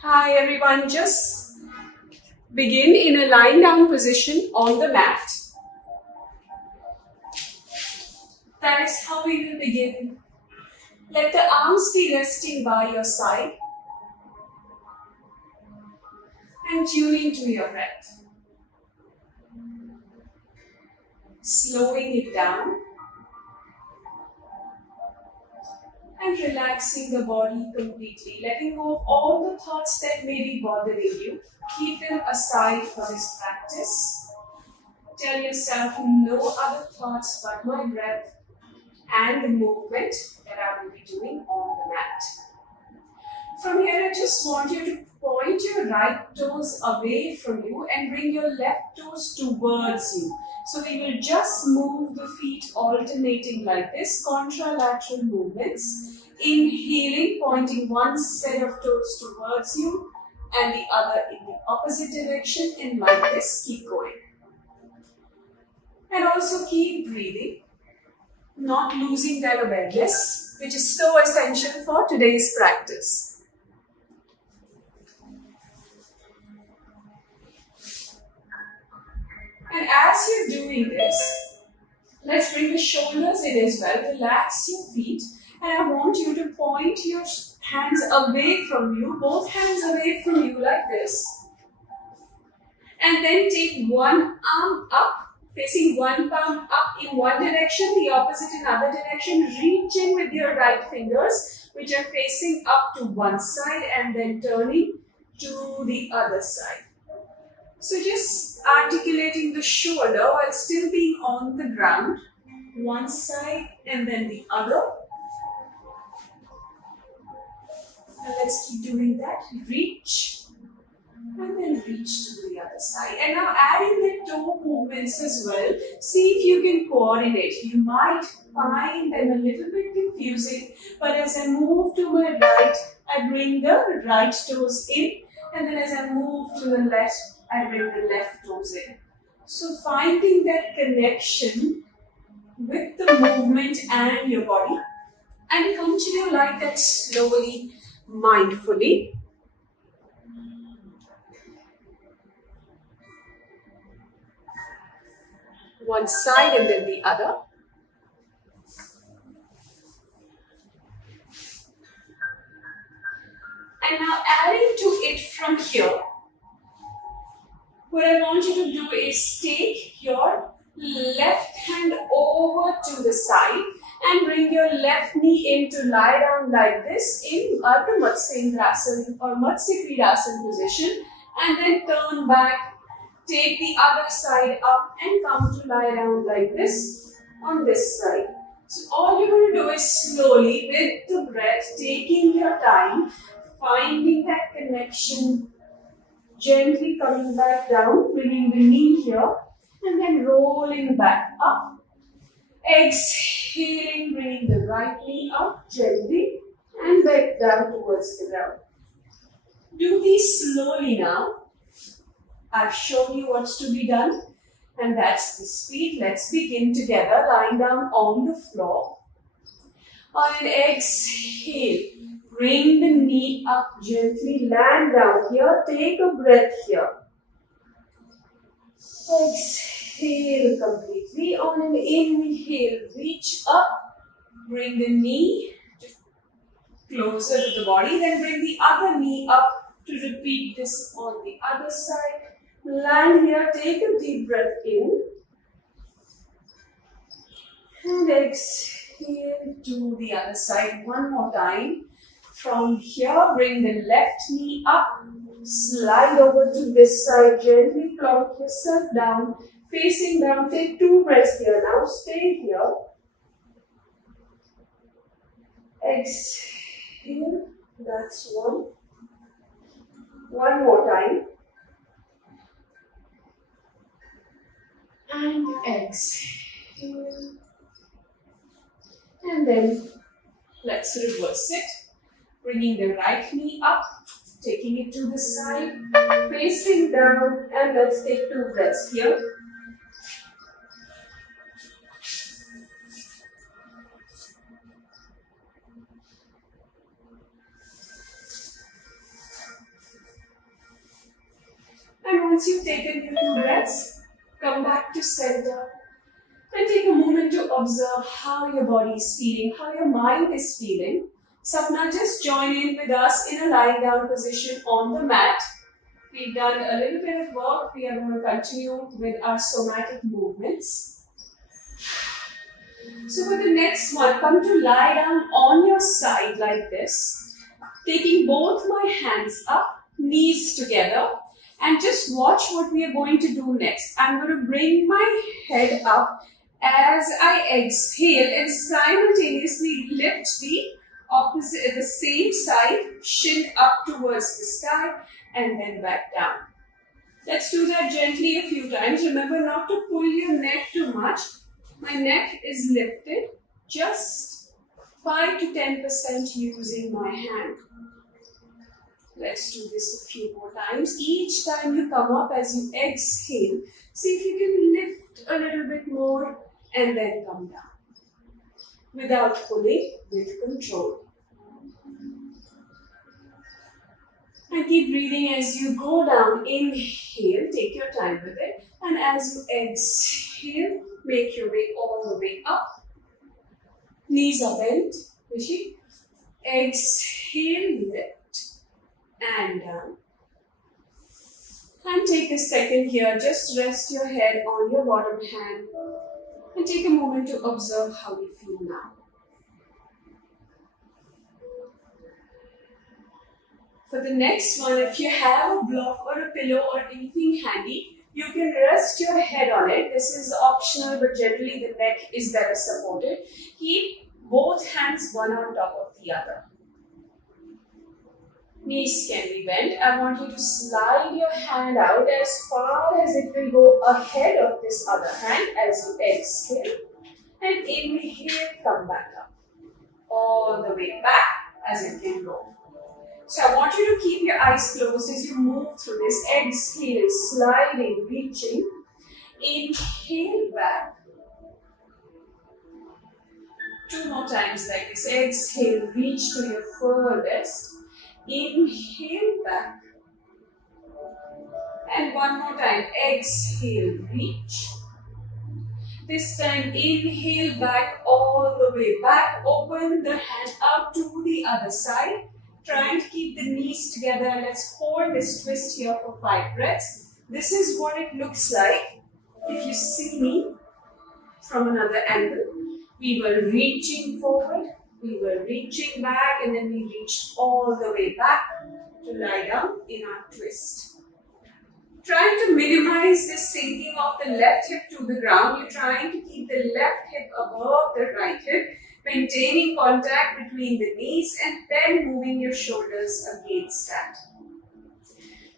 Hi everyone, just begin in a lying down position on the mat. That is how we will begin. Let the arms be resting by your side and tuning to your breath. Slowing it down and relaxing the body completely, letting go of all the thoughts that may be bothering you. Keep them aside for this practice. Tell yourself no other thoughts but my breath and the movement that I will be doing on the mat. From here, I just want you to point your right toes away from you and bring your left toes towards you. So we will just move the feet alternating like this, contralateral movements. Inhaling, pointing one set of toes towards you and the other in the opposite direction, and like this, keep going. And also keep breathing, not losing that awareness, which is so essential for today's practice. And as you're doing this, let's bring the shoulders in as well. Relax your feet. And I want you to point your hands away from you, both hands away from you like this. And then take one arm up, facing one palm up in one direction, the opposite in other direction. Reach in with your right fingers, which are facing up to one side and then turning to the other side. So just articulating the shoulder while still being on the ground, one side and then the other. And let's keep doing that. Reach and then reach to the other side. And now adding the toe movements as well. See if you can coordinate. You might find them a little bit confusing, but as I move to my right, I bring the right toes in, and then as I move to the left, I bring the left toes in. So finding that connection with the movement and your body, and come to your like that slowly, mindfully. One side and then the other. And now adding to it from here, what I want you to do is take your left hand over to the side and bring your left knee in to lie down like this in Ardha Matsyendrasana or Matsya position, and then turn back, take the other side up and come to lie down like this on this side. So all you're going to do is slowly with the breath, taking your time, finding that connection, gently coming back down, bringing the knee here, and then rolling back up. Exhaling, bringing the right knee up gently and back down towards the ground. Do these slowly now. I've shown you what's to be done, and that's the speed. Let's begin together, lying down on the floor. On an exhale, bring the knee up gently, land down here, take a breath here. Exhale completely. On an inhale, reach up, bring the knee closer to the body, then bring the other knee up to repeat this on the other side. Land here, take a deep breath in and exhale to the other side. One more time. From here, bring the left knee up, slide over to this side, gently plonk yourself down, facing down. Take 2 breaths here now. Stay here. Exhale. That's one. One more time. And exhale. And then let's reverse it. Bringing the right knee up, taking it to the side, facing down, and let's take 2 breaths here. Once you've taken your 2 breaths, come back to center and take a moment to observe how your body is feeling, how your mind is feeling. Sapna, just join in with us in a lying down position on the mat. We've done a little bit of work. We are going to continue with our somatic movements. So for the next one, come to lie down on your side like this, taking both my hands up, knees together, and just watch what we are going to do next. I'm going to bring my head up as I exhale and simultaneously lift the same side, shin up towards the sky and then back down. Let's do that gently a few times. Remember not to pull your neck too much. My neck is lifted just 5 to 10% using my hand. Let's do this a few more times. Each time you come up, as you exhale, see if you can lift a little bit more and then come down. Without pulling, with control. And keep breathing as you go down. Inhale, take your time with it. And as you exhale, make your way all the way up. Knees are bent. Rishi. Exhale, lift and down. And take a second here. Just rest your head on your bottom hand. And take a moment to observe how you feel now. For the next one, if you have a block or a pillow or anything handy, you can rest your head on it. This is optional, but generally the neck is better supported. Keep both hands one on top of the other. Knees can be bent. I want you to slide your hand out as far as it will go ahead of this other hand as you exhale. And inhale, come back up. All the way back as it can go. So I want you to keep your eyes closed as you move through this. Exhale, sliding, reaching. Inhale back. 2 more times like this. Exhale, reach to your furthest. Inhale back. And 1 more time. Exhale, reach. This time, inhale back all the way back. Open the hand out to the other side. Trying to keep the knees together. Let's hold this twist here for 5 breaths. This is what it looks like if you see me from another angle. We were reaching forward, we were reaching back, and then we reached all the way back to lie down in our twist. Trying to minimize the sinking of the left hip to the ground. You're trying to keep the left hip above the right hip, maintaining contact between the knees and then moving your shoulders against that.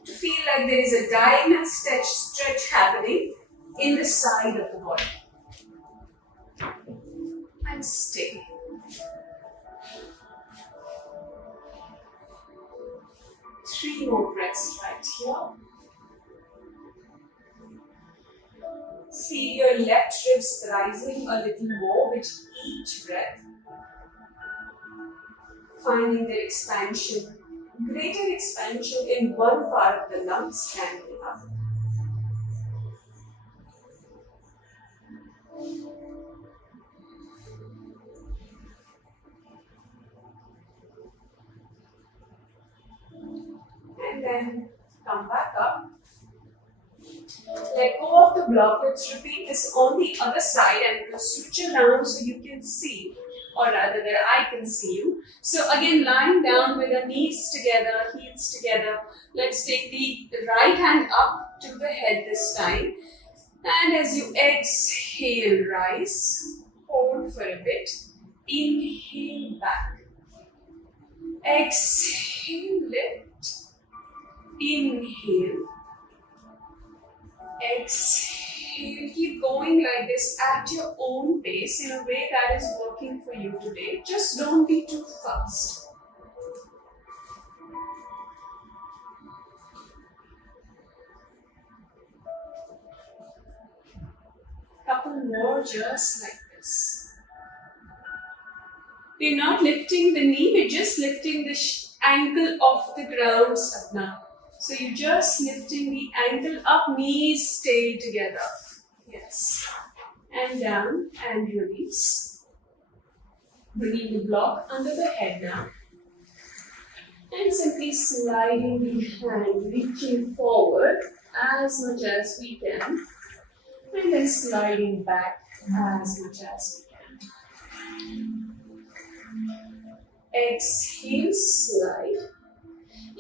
To feel like there is a diagonal stretch happening in the side of the body. And stay. Three more breaths right here. Feel your left ribs rising a little more with each breath. Finding the expansion, greater expansion in one part of the lungs standing up. And then come back up. Let go of the block. Let's repeat this on the other side and we'll switch around so you can see, or rather that I can see you. So again, lying down with the knees together, heels together. Let's take the right hand up to the head this time. And as you exhale, rise. Hold for a bit. Inhale back. Exhale, lift. Inhale. Exhale. Keep going like this at your own pace in a way that is working for you today. Just don't be too fast. Couple more just like this. We're not lifting the knee, we're just lifting the ankle off the ground, Sadhana. So you just lifting the ankle up, knees stay together. Yes. And down and release. Bringing the block under the head now. And simply sliding the hand, reaching forward as much as we can. And then sliding back as much as we can. Exhale, slide.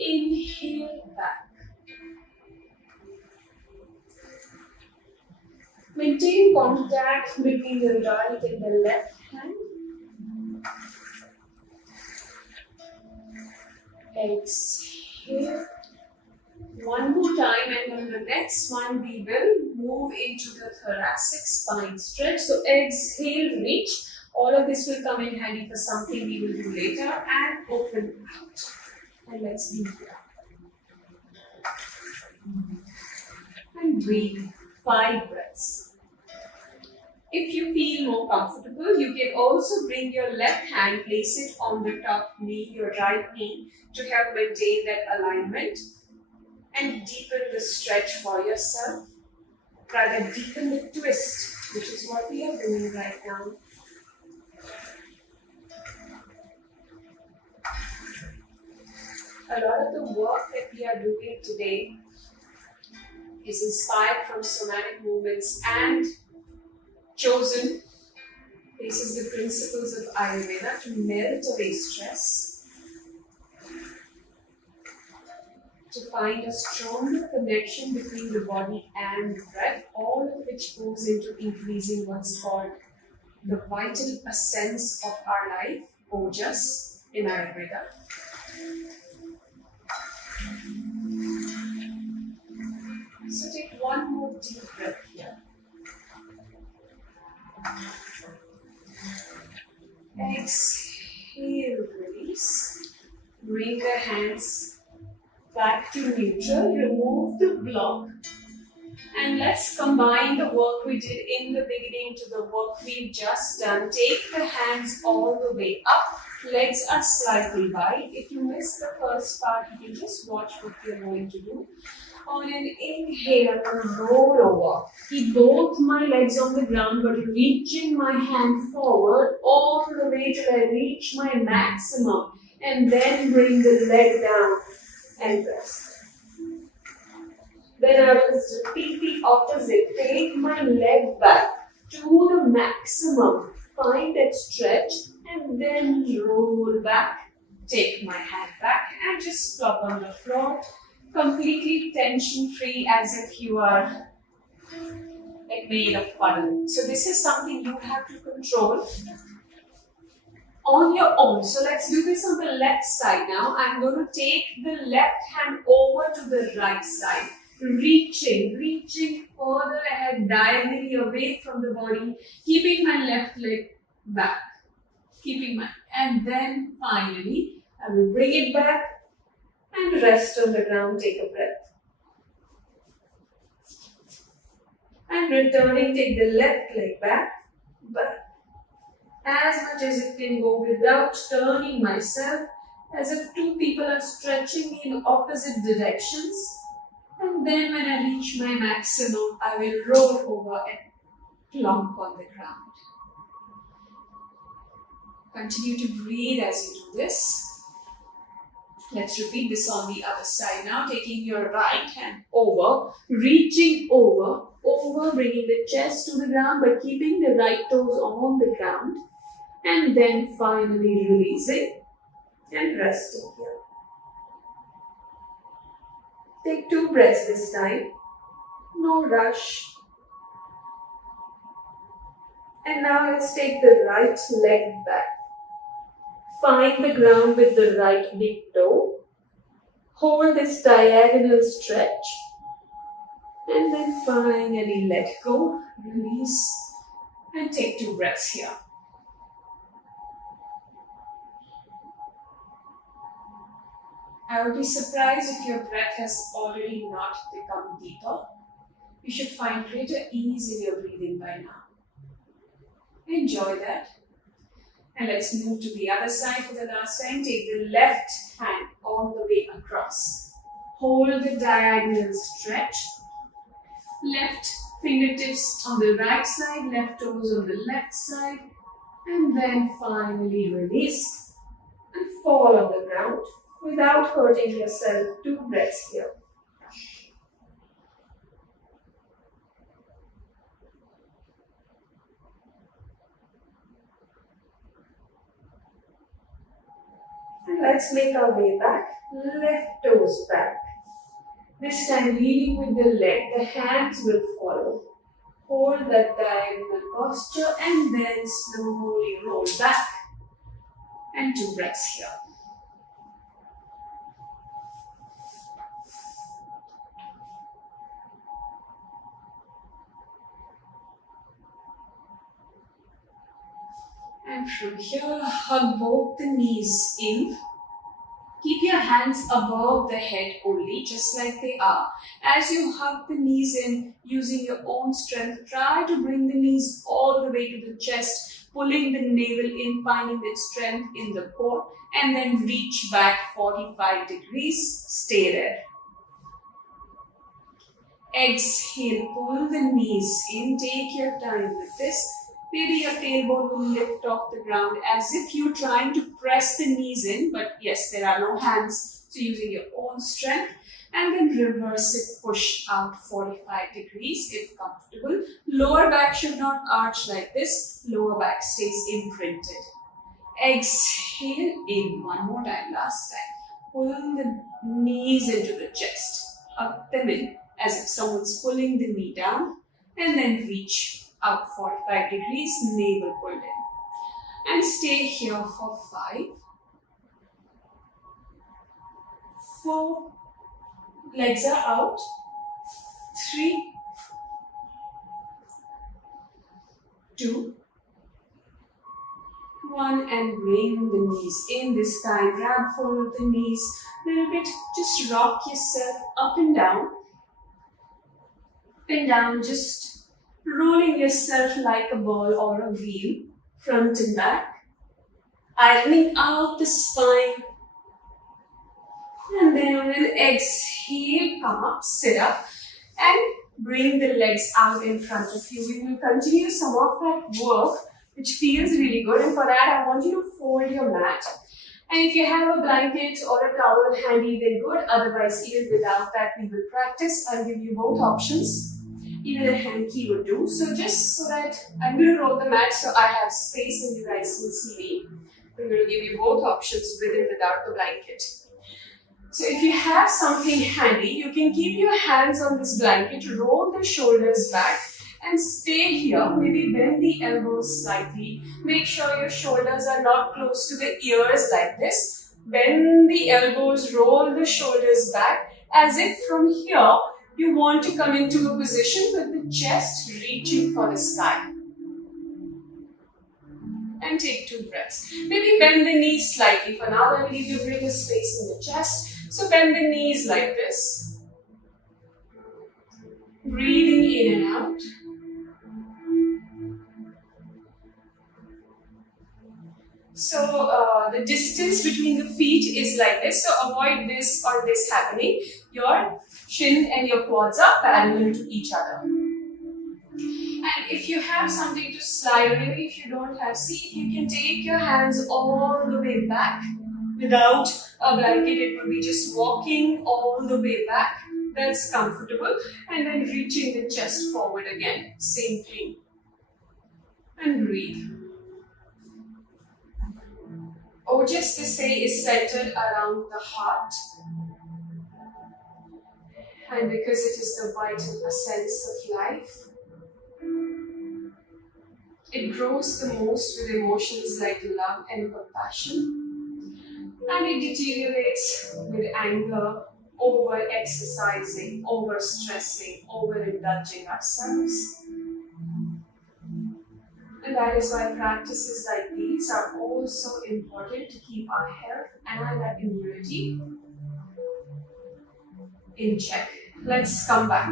Inhale, back. Maintain contact between the right and the left hand. Exhale. One more time, and on the next one we will move into the thoracic spine stretch. So exhale, reach. All of this will come in handy for something we will do later. And open out. And let's breathe out. And breathe 5 breaths. If you feel more comfortable, you can also bring your left hand, place it on the top knee, your right knee, to help maintain that alignment and deepen the stretch for yourself. Rather deepen the twist, which is what we are doing right now. A lot of the work that we are doing today is inspired from somatic movements and chosen basis the principles of Ayurveda to melt away stress, to find a stronger connection between the body and breath, all of which goes into increasing what's called the vital essence of our life, ojas in Ayurveda. So take one more deep breath here. Exhale, release. Bring the hands back to neutral. Remove the block. And let's combine the work we did in the beginning to the work we've just done. Take the hands all the way up. Legs are slightly wide. If you missed the first part, you can just watch what we're going to do. On an inhale, I'm going to roll over. Keep both my legs on the ground, but reaching my hand forward all the way till I reach my maximum. And then bring the leg down and rest. Then I will just repeat the opposite. Take my leg back to the maximum. Find that stretch and then roll back. Take my hand back and just flop on the floor. Completely tension free, as if you are like made of puddle. So this is something you have to control on your own. So let's do this on the left side now. I'm going to take the left hand over to the right side. Reaching further ahead, diagonally away from the body, keeping my left leg back. And then finally, I will bring it back and rest on the ground. Take a breath. And returning, take the left leg back. As much as it can go without turning myself, as if two people are stretching me in opposite directions. And then when I reach my maximum, I will roll over and plump on the ground. Continue to breathe as you do this. Let's repeat this on the other side now. Taking your right hand over, reaching over, bringing the chest to the ground, but keeping the right toes on the ground. And then finally releasing and resting here. Take 2 breaths this time. No rush. And now let's take the right leg back. Find the ground with the right big toe. Hold this diagonal stretch. And then finally let go, release, and take 2 breaths here. I would be surprised if your breath has already not become deeper. You should find greater ease in your breathing by now. Enjoy that. And let's move to the other side for the last time. Take the left hand all the way across. Hold the diagonal stretch. Left fingertips on the right side, left toes on the left side, and then finally release and fall on the ground without hurting yourself. 2 breaths here. And let's make our way back. Left toes back. This time leading with the leg, the hands will follow. Hold that diagonal posture and then slowly roll back. And 2 breaths here. And from here, hug both the knees in. Keep your hands above the head only, just like they are. As you hug the knees in, using your own strength, try to bring the knees all the way to the chest, pulling the navel in, finding that strength in the core, and then reach back 45 degrees. Stay there. Exhale, pull the knees in, take your time with this. Maybe your tailbone will lift off the ground as if you're trying to press the knees in, but yes, there are no hands, so using your own strength. And then reverse it, push out 45 degrees if comfortable. Lower back should not arch like this, lower back stays imprinted. Exhale in, one more time, last time. Pull the knees into the chest, hug them in as if someone's pulling the knee down, and then reach out 45 degrees, navel pulled in. And stay here for 5, 4, legs are out, 3, 2, 1, and bring the knees in this time. Grab hold of the knees a little bit, just rock yourself up and down, just rolling yourself like a ball or a wheel, front and back, ironing out the spine, and then on an exhale, come up, sit up, and bring the legs out in front of you. We will continue some of that work, which feels really good, and for that, I want you to fold your mat. And if you have a blanket or a towel handy, then good. Otherwise, even without that, we will practice. I'll give you both options. Even a hanky would do. So just so that I'm going to roll the mat so I have space and you guys can see me. I'm going to give you both options with and without the blanket. So if you have something handy, you can keep your hands on this blanket, roll the shoulders back and stay here. Maybe bend the elbows slightly. Make sure your shoulders are not close to the ears like this. Bend the elbows, roll the shoulders back as if from here you want to come into a position with the chest reaching for the sky. And take 2 breaths. Maybe bend the knees slightly. For now, that will give you greater space in the chest. So bend the knees like this. Breathing in and out. So the distance between the feet is like this. So avoid this or this happening. Your shin and your quads are parallel to each other. And if you have something to slide, or maybe if you don't have, see if you can take your hands all the way back without a blanket. It will be just walking all the way back. That's comfortable. And then reaching the chest forward again. Same thing. And breathe. Or just to say is centered around the heart. And because it is the vital essence of life, it grows the most with emotions like love and compassion. And it deteriorates with anger, over-exercising, over-stressing, over-indulging ourselves. And that is why practices like these are also important to keep our health and our immunity in check. Let's come back.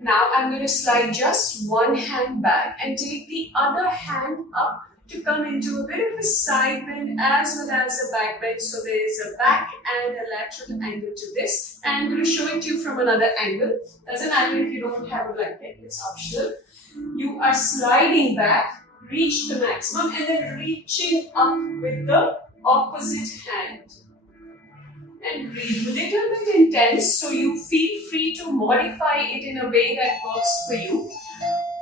Now I'm going to slide just one hand back and take the other hand up to come into a bit of a side bend as well as a back bend. So there is a back and a lateral angle to this. And I'm going to show it to you from another angle. Doesn't matter if you don't have a blanket, it's optional. You are sliding back, reach the maximum, and then reaching up with the opposite hand. And breathe a little bit intense, so you feel free to modify it in a way that works for you.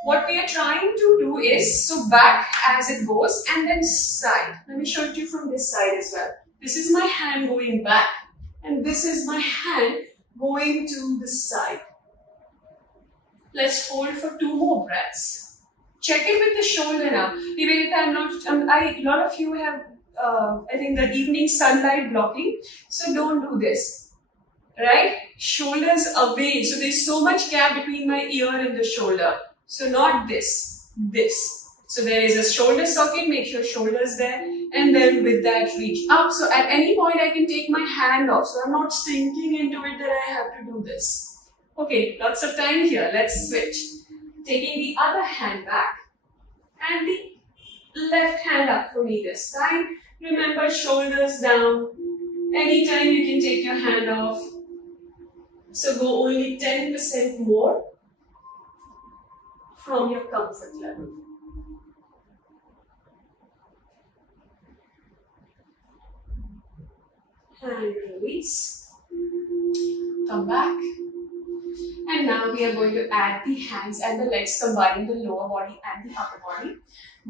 What we are trying to do is, so back as it goes and then side. Let me show it to you from this side as well. This is my hand going back and this is my hand going to the side. Let's hold for 2 more breaths. Check it with the shoulder now. A lot of you have, I think, the evening sunlight blocking, so don't do this. Right? Shoulders away. So there's so much gap between my ear and the shoulder. So not this, this. So there is a shoulder socket, make your shoulders there, and then with that reach up. So at any point I can take my hand off, so I'm not sinking into it that I have to do this. Okay, lots of time here, let's switch. Taking the other hand back and the left hand up for me this time. Remember, shoulders down. Anytime you can take your hand off. So go only 10% more from your comfort level. And release. Come back. And now we are going to add the hands and the legs, combining the lower body and the upper body.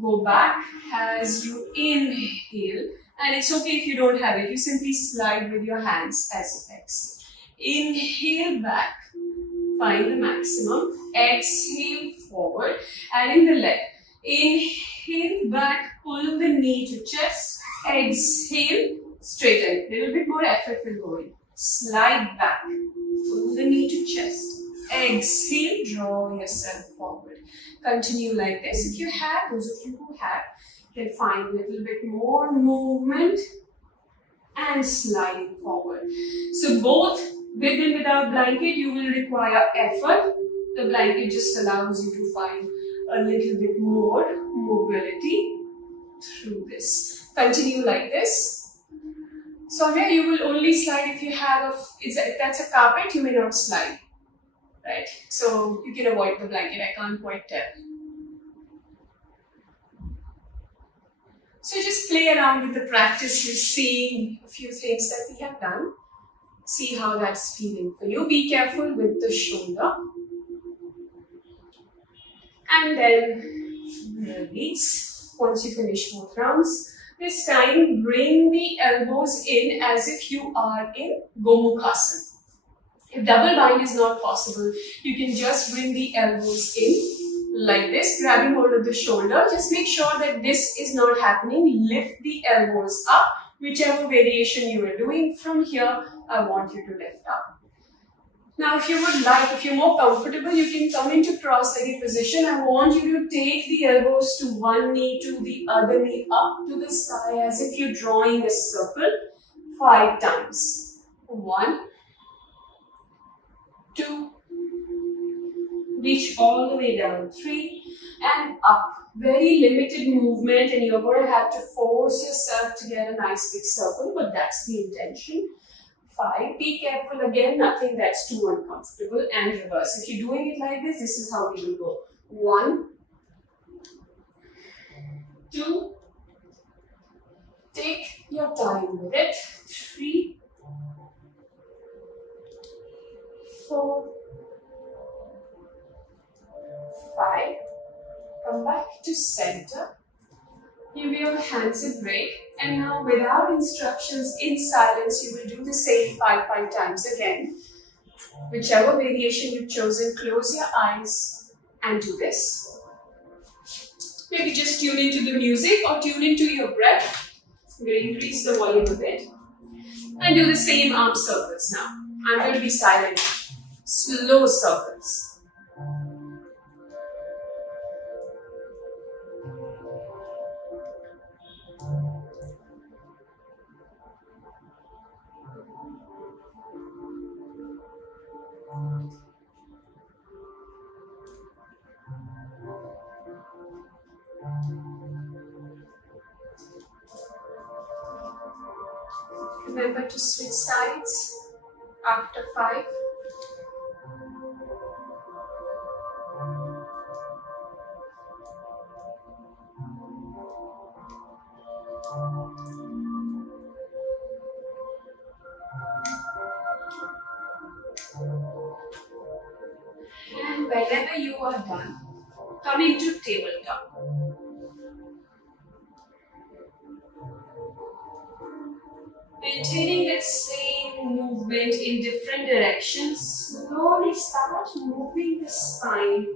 Go back as you inhale. And it's okay if you don't have it. You simply slide with your hands as you exhale. Inhale back. Find the maximum. Exhale forward. Adding the leg. Inhale back. Pull the knee to chest. Exhale. Straighten. Little bit more effort will go in. Slide back. Pull the knee to chest. Exhale. Draw yourself forward. Continue like this. If you have, those of you who have, can find a little bit more movement and sliding forward. So both with and without blanket, you will require effort. The blanket just allows you to find a little bit more mobility through this. Continue like this. Soumya, you will only slide if you have if that's a carpet, you may not slide. Right? So you can avoid the blanket. I can't quite tell. So just play around with the practice. You see a few things that we have done. See how that's feeling for you. Be careful with the shoulder. And then release. Once you finish both rounds, this time bring the elbows in as if you are in Gomukhasana. If double bind is not possible, you can just bring the elbows in like this, grabbing hold of the shoulder. Just make sure that this is not happening. Lift the elbows up. Whichever variation you are doing from here, I want you to lift up. Now, if you would like, if you're more comfortable, you can come into cross-legged position. I want you to take the elbows to one knee, to the other knee, up to the sky as if you're drawing a circle 5 times. 1, 2, reach all the way down, 3, and up. Very limited movement, and you're going to have to force yourself to get a nice big circle, but that's the intention. 5, be careful again, nothing that's too uncomfortable, and reverse. If you're doing it like this, this is how we will go. 1, 2, take your time with it. 3, 4, 5, come back to center. Give your hands a break, and now without instructions, in silence, you will do the same 5 times again. Whichever variation you've chosen, close your eyes and do this. Maybe just tune into the music or tune into your breath. I'm going to increase the volume a bit. And do the same arm circles now. I'm going to be silent. Slow circles. Remember to switch sides after 5. And whenever you are done, come into tabletop. Maintaining that same movement in different directions, slowly start moving the spine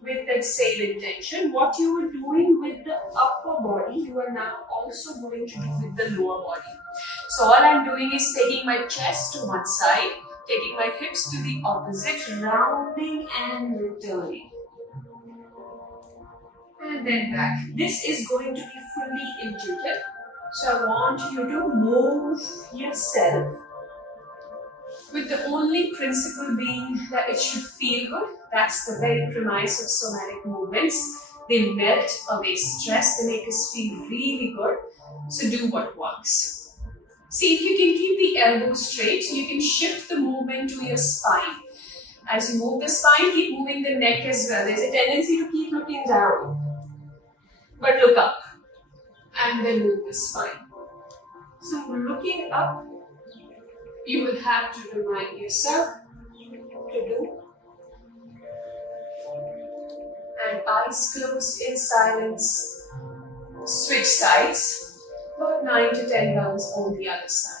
with that same intention. What you were doing with the upper body, you are now also going to do with the lower body. So all I'm doing is taking my chest to one side, taking my hips to the opposite, rounding and returning. And then back. This is going to be fully intuitive. So I want you to move yourself with the only principle being that it should feel good. That's the very premise of somatic movements. They melt away stress, they make us feel really good. So do what works. See if you can keep the elbows straight, you can shift the movement to your spine. As you move the spine, keep moving the neck as well. There's a tendency to keep looking down. But look up and then move the spine. So looking up, you will have to remind yourself to do. And eyes closed in silence. Switch sides. About 9 to 10 rounds on the other side.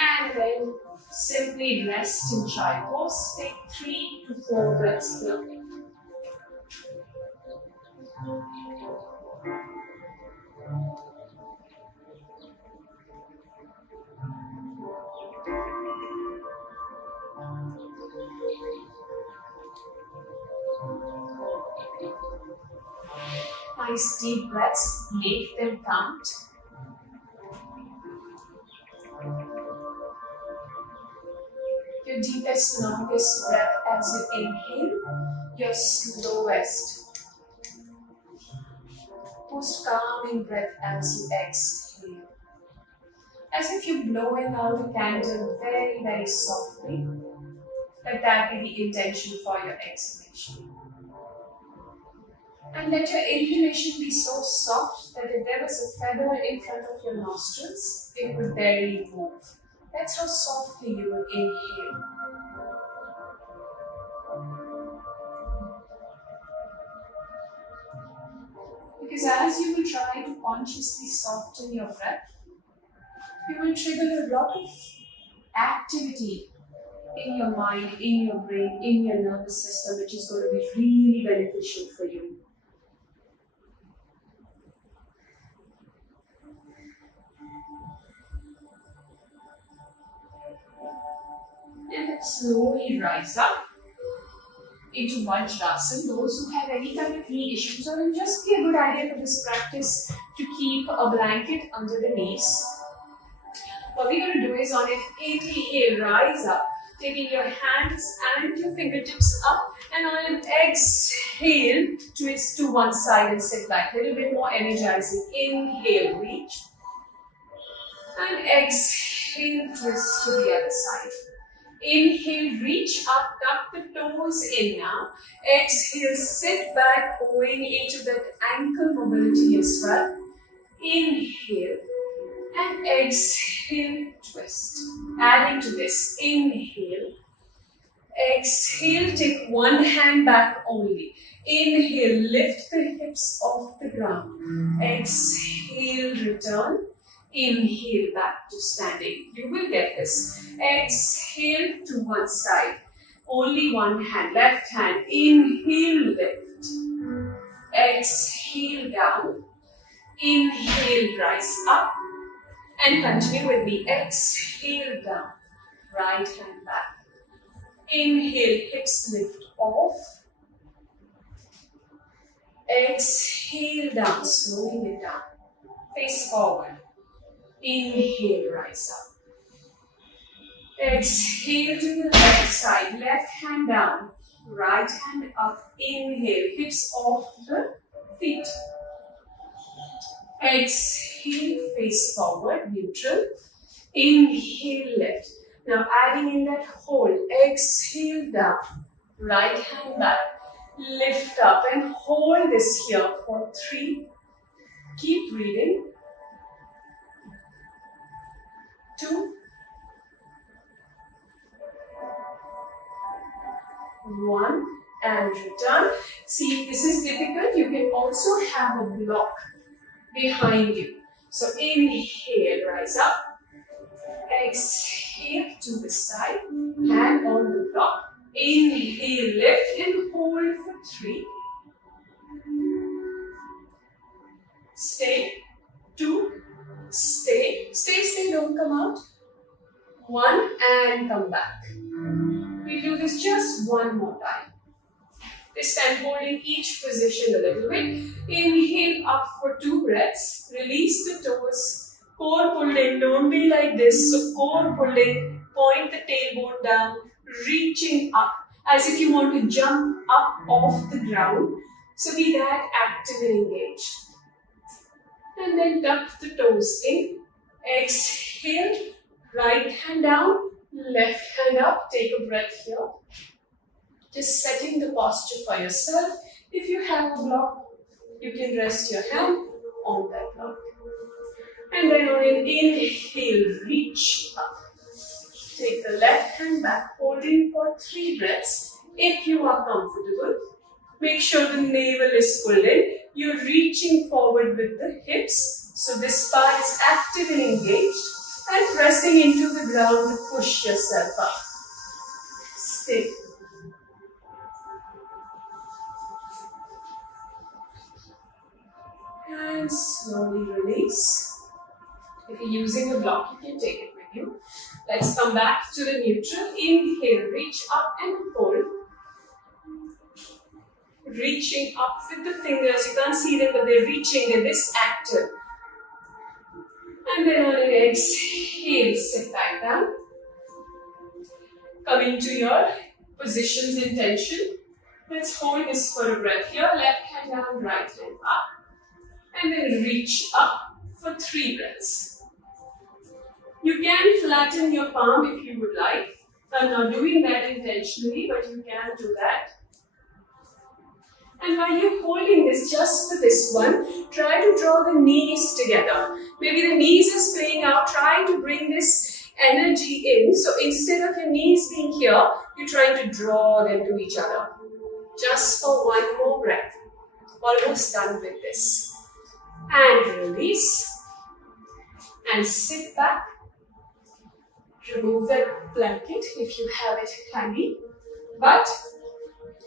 And then simply rest in child pose. Take 3 to 4 breaths here. Nice deep breaths, make them count. Your deepest, longest breath as you inhale, your slowest, most calming breath as you exhale. As if you're blowing out a candle very, very softly. Let that be the intention for your exhalation. And let your inhalation be so soft that if there was a feather in front of your nostrils, it would barely move. That's how softly you will inhale. Because as you will try to consciously soften your breath, you will trigger a lot of activity in your mind, in your brain, in your nervous system, which is going to be really beneficial for you. And then slowly rise up into Vajrasana. Those who have any kind of knee issues, or just be a good idea for this practice to keep a blanket under the knees. What we're going to do is on an inhale, rise up, taking your hands and your fingertips up, and on an exhale, twist to one side and sit back. A little bit more energizing. Inhale, reach, and exhale, twist to the other side. Inhale, reach up, tuck the toes in now. Exhale, sit back, going into that ankle mobility as well. Inhale and exhale, twist. Adding to this, inhale. Exhale, take one hand back only. Inhale, lift the hips off the ground. Exhale, return. Inhale back to standing. You will get this. Exhale to one side. Only one hand, left hand. Inhale, lift. Exhale down. Inhale, rise up. And continue with me. Exhale down. Right hand back. Inhale, hips lift off. Exhale down, slowing it down. Face forward. Inhale, rise up. Exhale to the left side. Left hand down. Right hand up. Inhale, hips off the feet. Exhale, face forward, neutral. Inhale, left. Now adding in that hold. Exhale down. Right hand back. Lift up and hold this here for 3. Keep breathing. 2. 1. And return. See, if this is difficult, you can also have a block behind you. So inhale, rise up. Exhale to the side. Hand on the block. Inhale, lift and hold for 3. Stay. 2. Stay. Stay, don't come out. 1 and come back. We do this just one more time. This time holding each position a little bit. Inhale up for 2 breaths. Release the toes. Core pulled in. Don't be like this. So core pulled in. Point the tailbone down. Reaching up. As if you want to jump up off the ground. So be that active and engaged. And then tuck the toes in. Exhale. Right hand down. Left hand up. Take a breath here. Just setting the posture for yourself. If you have a block, you can rest your hand on that block. And then on an inhale, reach up. Take the left hand back, holding for 3 breaths. If you are comfortable, make sure the navel is pulled in. You're reaching forward with the hips. So this part is active and engaged. And pressing into the ground to push yourself up. Stay. And slowly release. If you're using a block, you can take it with you. Let's come back to the neutral. Inhale, reach up and hold. Reaching up with the fingers. You can't see them, but they're reaching. They're this active. And then on an exhale, sit back down. Coming to your positions in tension. Let's hold this for a breath here. Left hand down, right hand up. And then reach up for 3 breaths. You can flatten your palm if you would like. I'm not doing that intentionally, but you can do that. And while you're holding this, just for this one, try to draw the knees together. Maybe the knees is playing out. Try to bring this energy in. So instead of your knees being here, you're trying to draw them to each other. Just for one more breath. Almost done with this. And release. And sit back. Remove the blanket if you have it handy. But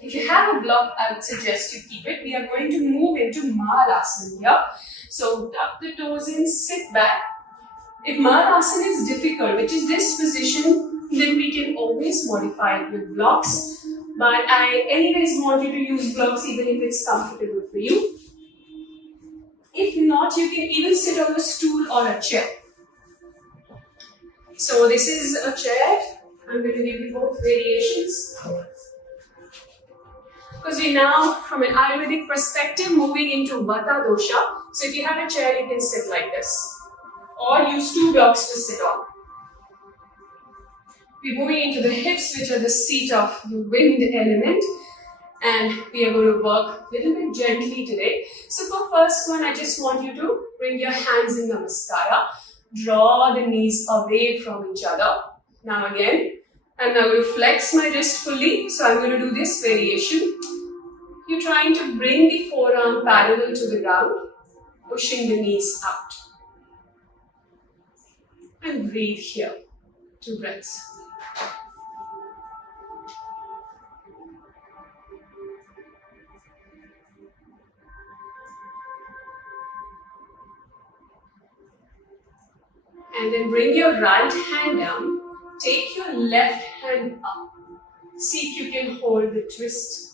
if you have a block, I would suggest you keep it. We are going to move into Malasana here. So tuck the toes in, sit back. If Malasana is difficult, which is this position, then we can always modify it with blocks. But I anyways want you to use blocks even if it's comfortable for you. If not, you can even sit on a stool or a chair. So this is a chair. I'm going to give you both variations. Because we're now, from an Ayurvedic perspective, moving into Vata dosha. So if you have a chair, you can sit like this. Or use 2 blocks to sit on. We're moving into the hips, which are the seat of the wind element. And we are going to work a little bit gently today. So for first one, I just want you to bring your hands in Namaskara. Draw the knees away from each other. Now again, I'm now going to flex my wrist fully. So I'm going to do this variation. You're trying to bring the forearm parallel to the ground, pushing the knees out. And breathe here. 2 breaths. And then bring your right hand down. Take your left hand up. See if you can hold the twist.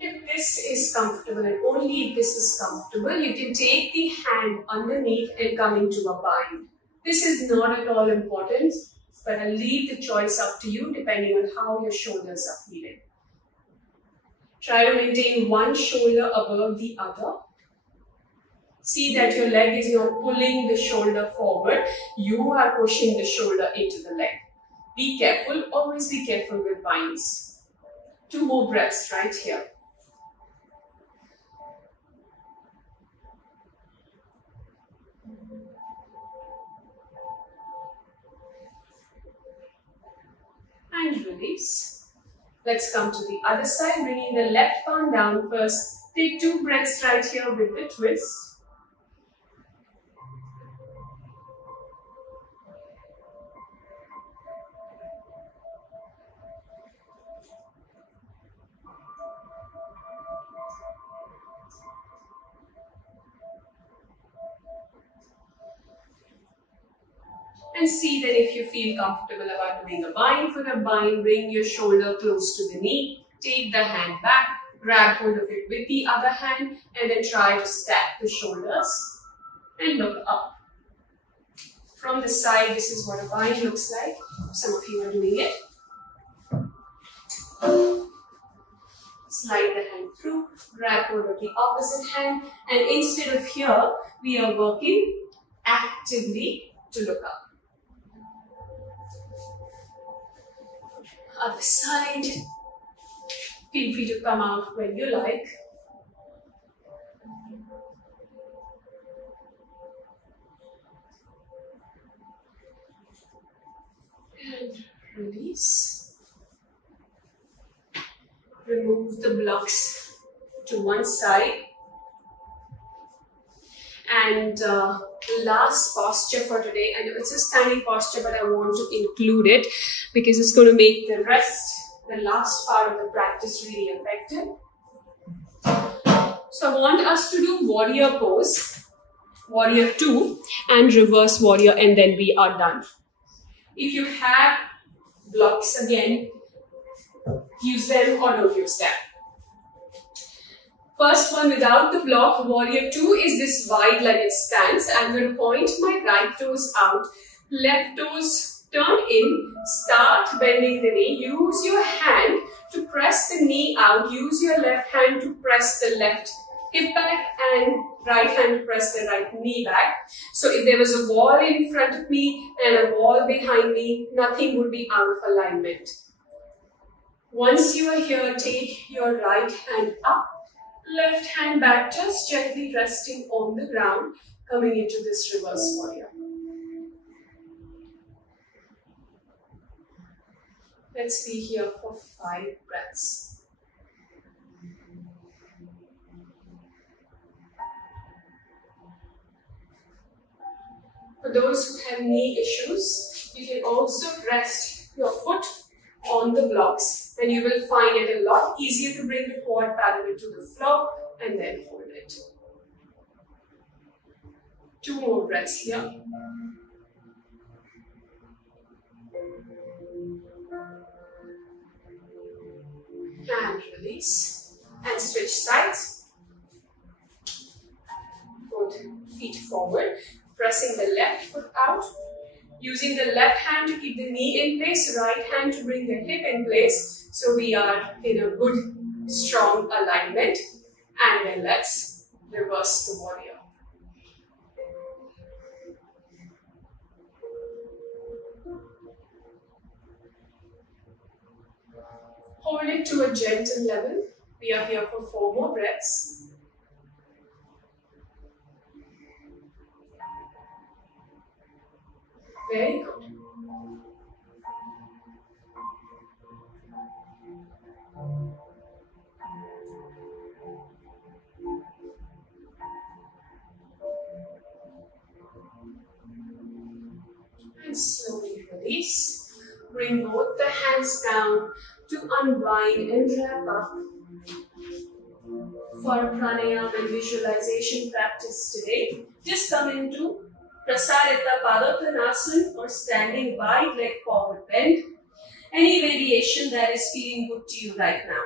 If this is comfortable, and only if this is comfortable, you can take the hand underneath and come into a bind. This is not at all important, but I'll leave the choice up to you depending on how your shoulders are feeling. Try to maintain one shoulder above the other. See that your leg is not pulling the shoulder forward. You are pushing the shoulder into the leg. Be careful, always be careful with binds. 2 more breaths right here. And release. Let's come to the other side, bringing the left palm down first. Take 2 breaths right here with the twist. And see that if you feel comfortable about doing a bind, for a bind, bring your shoulder close to the knee, take the hand back, grab hold of it with the other hand, and then try to stack the shoulders and look up. From the side, this is what a bind looks like. Some of you are doing it. Slide the hand through, grab hold of the opposite hand, and instead of here, we are working actively to look up. Other side. Feel free to come out when you like. And release. Remove the blocks to one side. And the last posture for today, I know it's a standing posture, but I want to include it because it's going to make the last part of the practice really effective. So I want us to do warrior pose, warrior 2 and reverse warrior, and then we are done. If you have blocks, again, use them or don't use them. First one without the block, warrior 2 is this wide-legged stance. I'm going to point my right toes out, left toes turn in, start bending the knee. Use your hand to press the knee out. Use your left hand to press the left hip back and right hand to press the right knee back. So if there was a wall in front of me and a wall behind me, nothing would be out of alignment. Once you are here, take your right hand up. Left hand back, just gently resting on the ground, coming into this reverse warrior. Let's be here for 5 breaths. For those who have knee issues, you can also rest your foot on the blocks, and you will find it a lot easier to bring the quad parallel to the floor and then hold it. 2 more breaths here. And release. And switch sides. Both feet forward. Pressing the left foot out. Using the left hand to keep the knee in place, right hand to bring the hip in place. So we are in a good, strong alignment. And then let's reverse the warrior. Hold it to a gentle level. We are here for 4 more breaths. Very good. And slowly release. Bring both the hands down to unwind and wrap up. For a pranayama and visualization practice today, just come into Prasarita Padottanasana or standing wide leg forward bend. Any variation that is feeling good to you right now.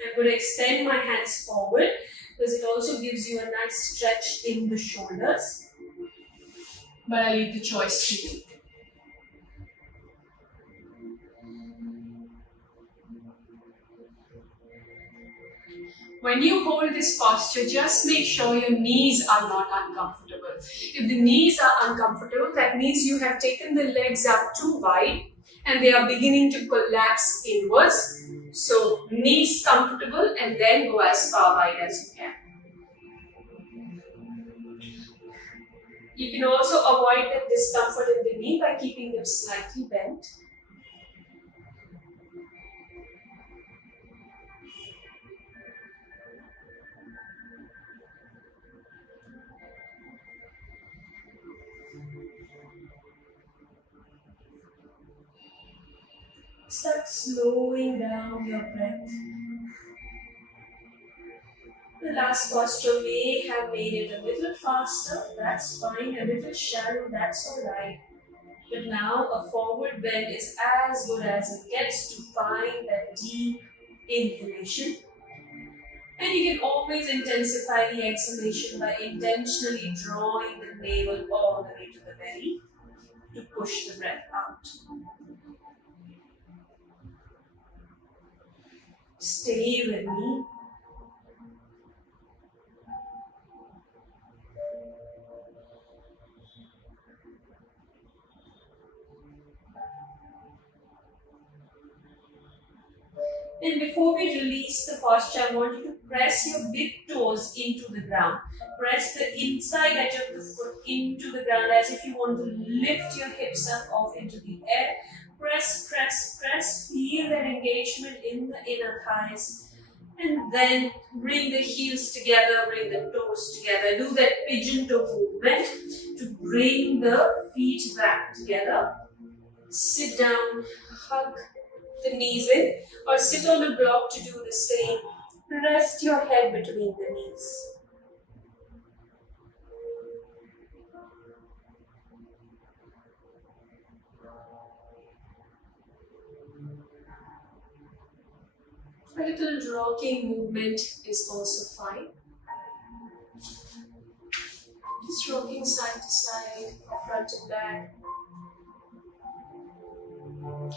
I'm going to extend my hands forward because it also gives you a nice stretch in the shoulders. But I leave the choice to you. When you hold this posture, just make sure your knees are not uncomfortable. If the knees are uncomfortable, that means you have taken the legs up too wide and they are beginning to collapse inwards. So, knees comfortable and then go as far wide as you can. You can also avoid the discomfort in the knee by keeping them slightly bent. Start slowing down your breath. The last posture may have made it a little faster, that's fine, a little shallow, that's alright. But now a forward bend is as good as it gets to find that deep inhalation. And you can always intensify the exhalation by intentionally drawing the navel all the way to the belly to push the breath out. Stay with me. And before we release the posture, I want you to press your big toes into the ground. Press the inside edge of the foot into the ground as if you want to lift your hips up off into the air. Press, press, press. Feel that engagement in the inner thighs. And then bring the heels together, bring the toes together. Do that pigeon toe movement to bring the feet back together. Sit down, hug the knees in, or sit on a block to do the same. Rest your head between the knees. A little rocking movement is also fine. Just rocking side to side, front to back.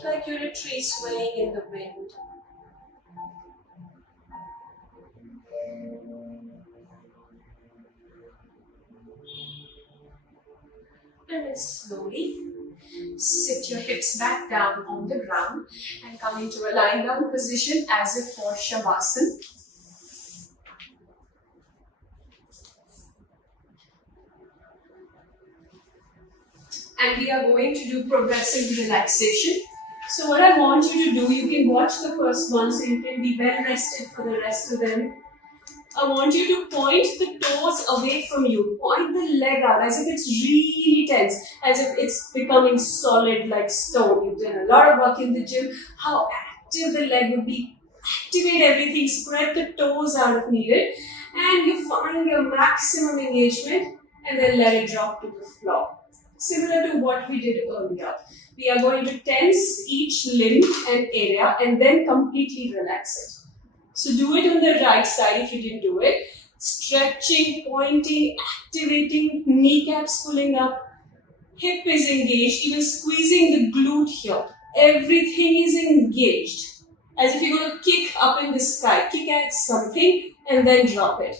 Like you're a tree swaying in the wind. And then slowly sit your hips back down on the ground and come into a lying down position as if for Shavasana. And we are going to do progressive relaxation. So what I want you to do, you can watch the first one so you can be well rested for the rest of them. I want you to point the toes away from you. Point the leg out as if it's really tense, as if it's becoming solid like stone. You've done a lot of work in the gym. How active the leg would be. Activate everything, spread the toes out if needed. And you find your maximum engagement and then let it drop to the floor. Similar to what we did earlier. We are going to tense each limb and area and then completely relax it. So do it on the right side if you didn't do it. Stretching, pointing, activating, kneecaps pulling up, hip is engaged, even squeezing the glute here. Everything is engaged. As if you're going to kick up in the sky. Kick at something and then drop it.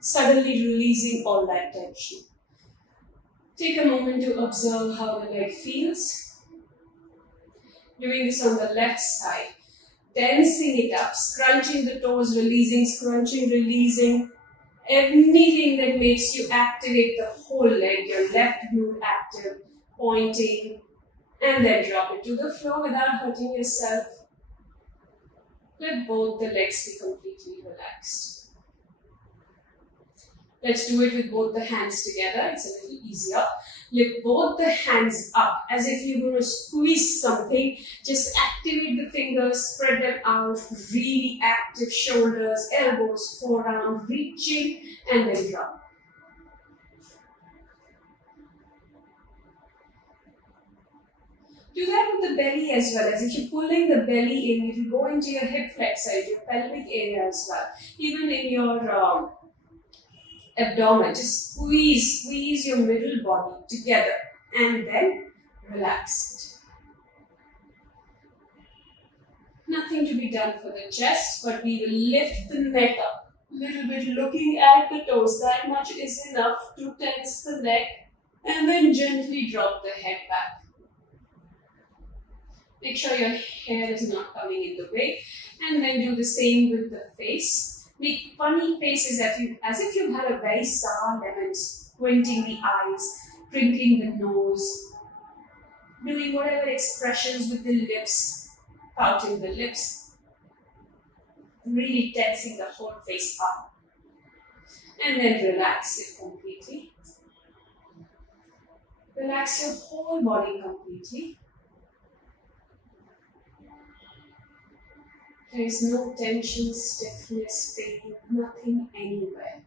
Suddenly releasing all that tension. Take a moment to observe how the leg feels. Doing this on the left side. Tensing it up, scrunching the toes, releasing, scrunching, releasing. Anything that makes you activate the whole leg, your left glute active, pointing, and then drop it to the floor without hurting yourself. Let both the legs be completely relaxed. Let's do it with both the hands together. It's a little easier. Lift both the hands up as if you're going to squeeze something. Just activate the fingers, spread them out. Really active shoulders, elbows, forearm, reaching, and then drop. Do that with the belly as well, as if you're pulling the belly in, it will go into your hip flexor, your pelvic area as well. Even in your abdomen, just squeeze your middle body together and then relax it. Nothing to be done for the chest, but we will lift the neck up. A little bit looking at the toes, that much is enough to tense the neck, and then gently drop the head back. Make sure your hair is not coming in the way, and then do the same with the face. Make funny faces as if you had a very sour lemon, squinting the eyes, crinkling the nose, doing whatever expressions with the lips, pouting the lips, really tensing the whole face up. And then relax it completely. Relax your whole body completely. There is no tension, stiffness, pain, nothing anywhere.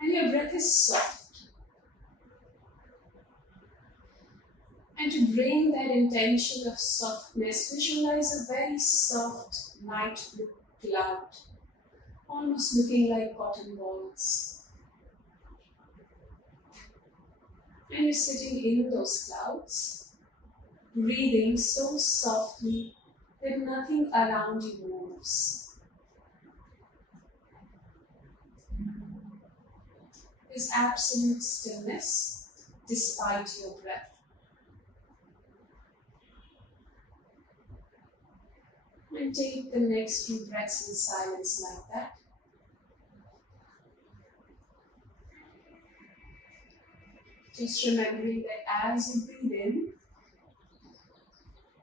And your breath is soft. And to bring that intention of softness, visualize a very soft, light blue cloud, almost looking like cotton balls. And you're sitting in those clouds, breathing so softly that nothing around you moves. There's absolute stillness despite your breath. And take the next few breaths in silence like that. Just remembering that as you breathe in,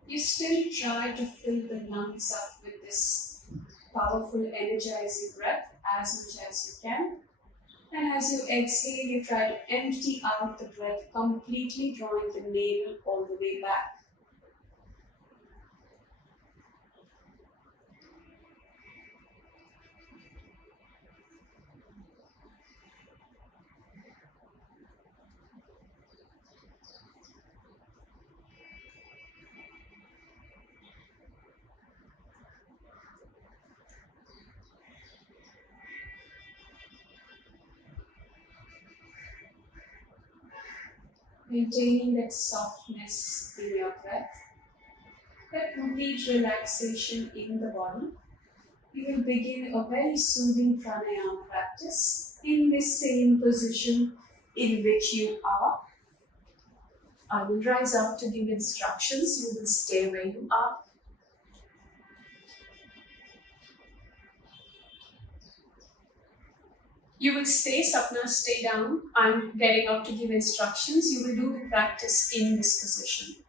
you still try to fill the lungs up with this powerful, energizing breath as much as you can. And as you exhale, you try to empty out the breath, completely drawing the navel all the way back. Maintaining that softness in your breath, that complete relaxation in the body. We will begin a very soothing pranayama practice in this same position in which you are. I will rise up to give instructions. You will stay where you are. You will stay, Sapna, stay down. I'm getting up to give instructions. You will do the practice in this position.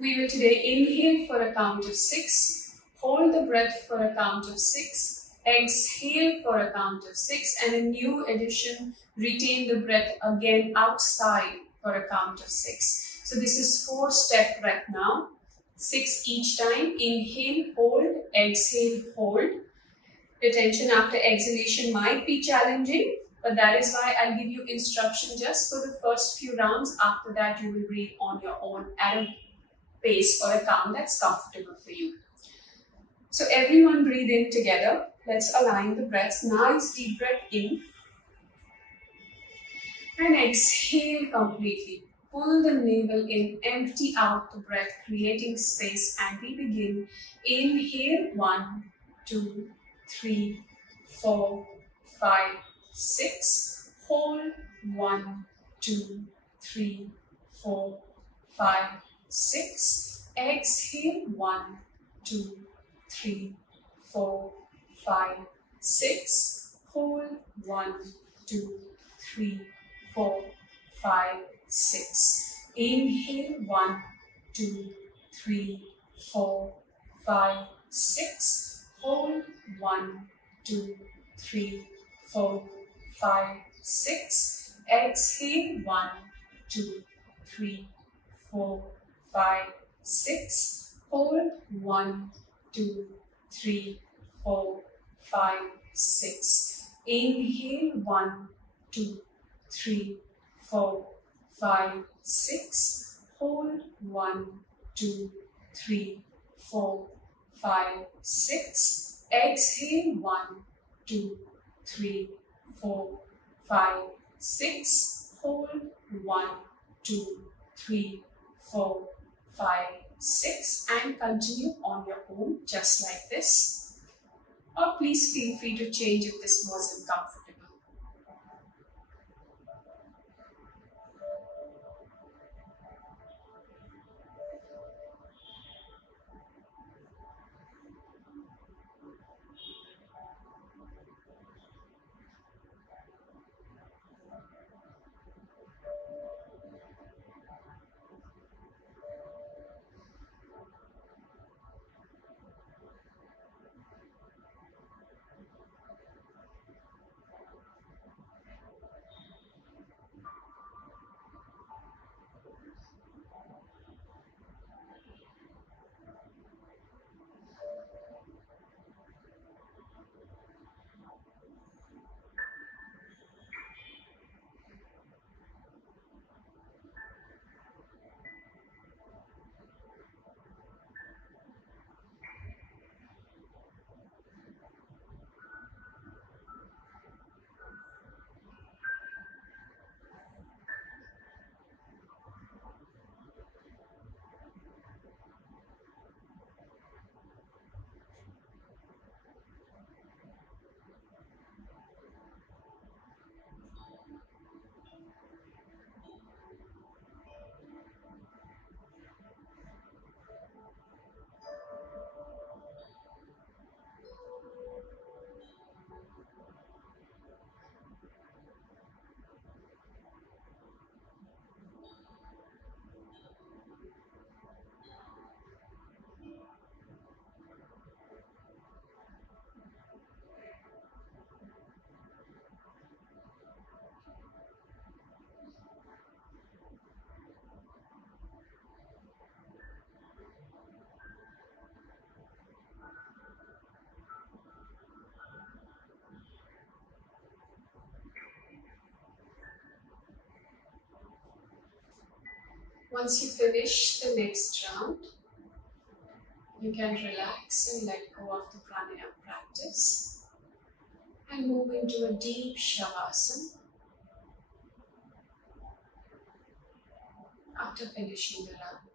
We will today inhale for a count of 6, hold the breath for a count of 6, exhale for a count of 6, and a new addition, retain the breath again outside for a count of 6. So this is 4-step breath now. 6 each time. Inhale, hold, exhale, hold. Retention after exhalation might be challenging, but that is why I'll give you instruction just for the first few rounds. After that, you will breathe on your own at a pace or a count that's comfortable for you. So everyone breathe in together. Let's align the breaths. Nice deep breath in. And exhale completely. Pull the navel in, empty out the breath, creating space, and we begin. Inhale, 1, 2, 3, 4, 5, 6. Hold, 1, 2, 3, 4, 5, 6. Exhale, 1, 2, 3, 4, 5, 6. Hold, 1, 2, 3, 4, 5, 6. Inhale, 1, 2, 3, 4, 5, 6. Hold, 1, 2, 3, 4, 5, 6. Exhale, 1, 2, 3, 4, 5, 6. Hold, 1, 2, 3, 4, 5, 6. Inhale, 1, 2, 3, 4, 5, 6. Hold, 1, 2, 3, 4, 5, 6. Exhale, 1, 2, 3, 4, 5, 6. Hold, 1, 2, 3, 4, 5, 6. And continue on your own just like this. Or please feel free to change if this wasn't comfortable. Once you finish the next round, you can relax and let go of the pranayama practice and move into a deep shavasana after finishing the round.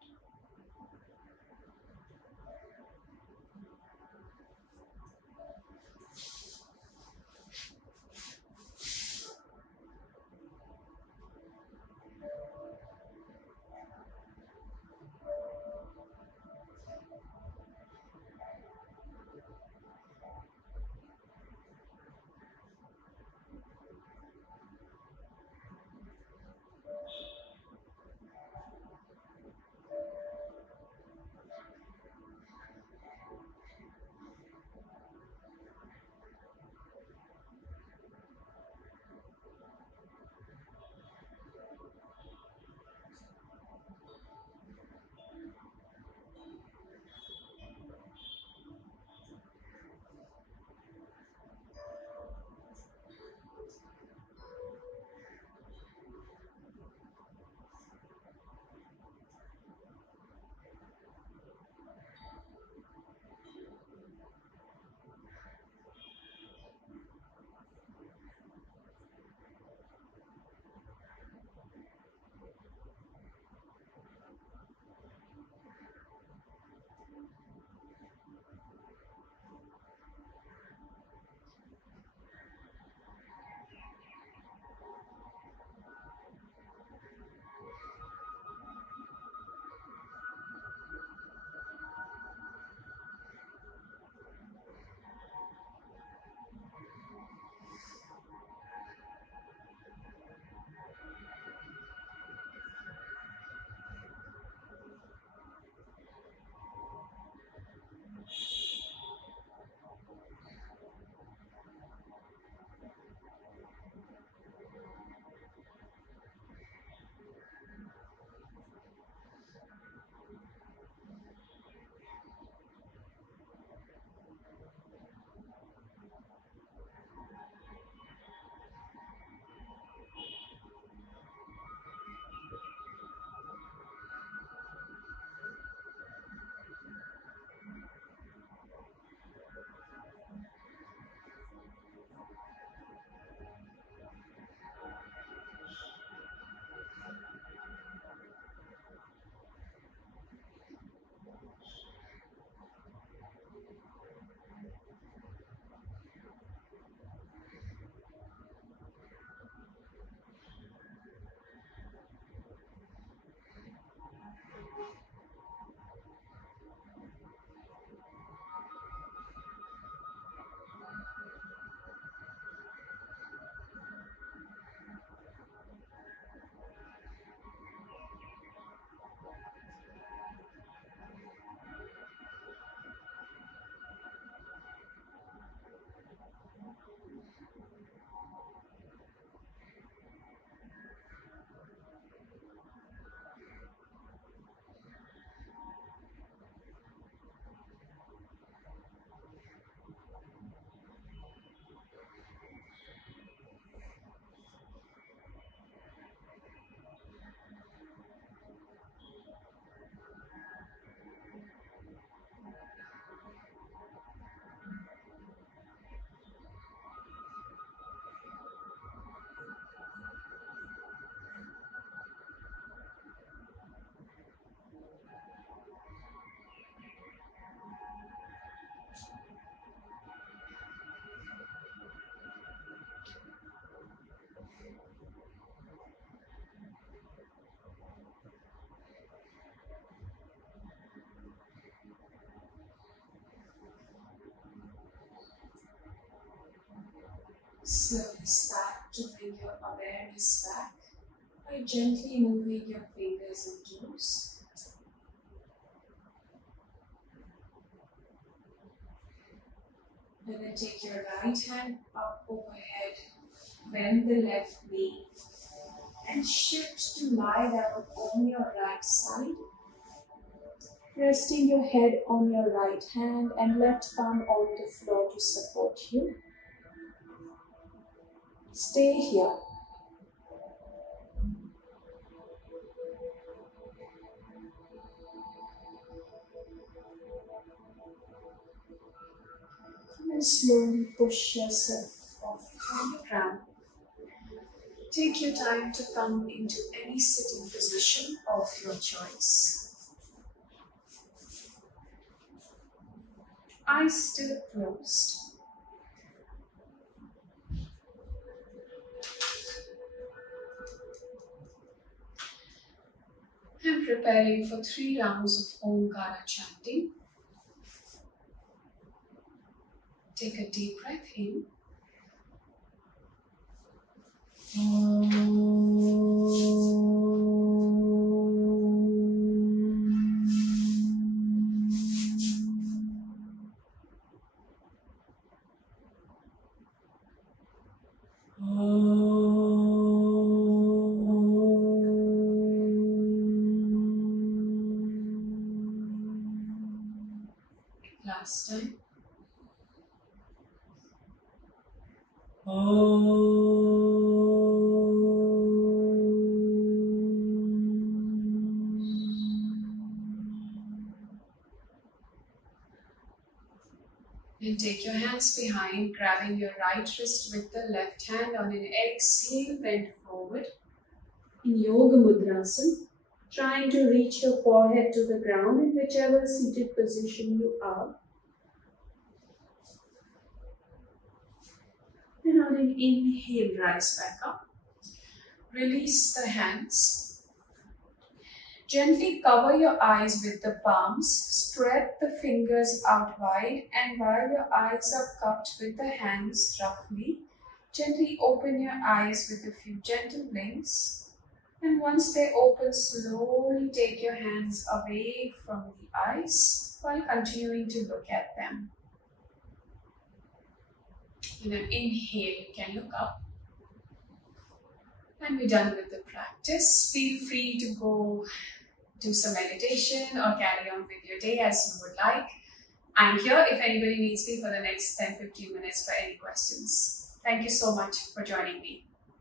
Slowly start to bring your awareness back by gently moving your fingers and toes. And then take your right hand up overhead, bend the left knee, and shift to lie down on your right side, resting your head on your right hand and left palm on the floor to support you. Stay here. And slowly push yourself off from the ground. Take your time to come into any sitting position of your choice. Eyes still closed. I'm preparing for 3 rounds of Omkara chanting. Take a deep breath in. Last time. And take your hands behind, grabbing your right wrist with the left hand. On an exhale, bend forward in Yoga Mudrasana, trying to reach your forehead to the ground in whichever seated position you are. And on an inhale, rise back up. Release the hands. Gently cover your eyes with the palms. Spread the fingers out wide, and while your eyes are cupped with the hands roughly, gently open your eyes with a few gentle blinks. And once they open, slowly take your hands away from the eyes while continuing to look at them. And then inhale, you can look up. And we're done with the practice. Feel free to go do some meditation or carry on with your day as you would like. I'm here if anybody needs me for the next 10-15 minutes for any questions. Thank you so much for joining me.